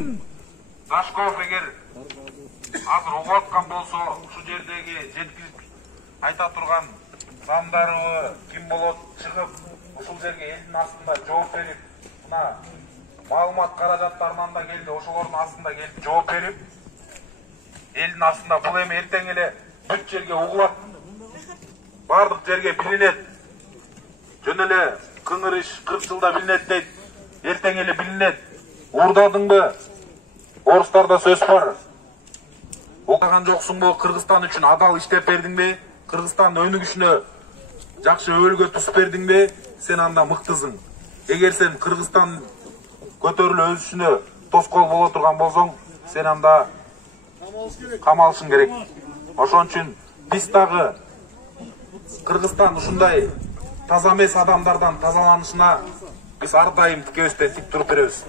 Дашков эгер азыр угуп аткан болсо, ушу жердеги жеткирип айта турган замдарыбы ким болот чыгып, ушул жерге элдин астында жооп берип, мына маалымат каражаттарынан да келди, ошолордун астында келип жооп берип, элдин астында бул эми эртең эле бүт жерге угулат, бардык жерге билинет, жөн эле кыңыр иш 40 жылда билинет дейт, эртең эле билинет. Уурдадыңбы? Орустарда сөз бар. Окаган жоксуңбу? Кыргызстан үчүн адал иштеп бердиңби? Кыргызстандын өнүгүшүнө жакшы өбөлгө тус бердиңби? Сен анда мыктысың. Эгер сен Кыргызстан көтөрүлүп өсүшүнө тоскоол боло турган болсоң, сен анда камалышың керек. Ошон үчүн биз дагы Кыргызстан ушундай таза эмес адамдардан тазаланышына биз ар дайым тикебизден тик туруп беребиз.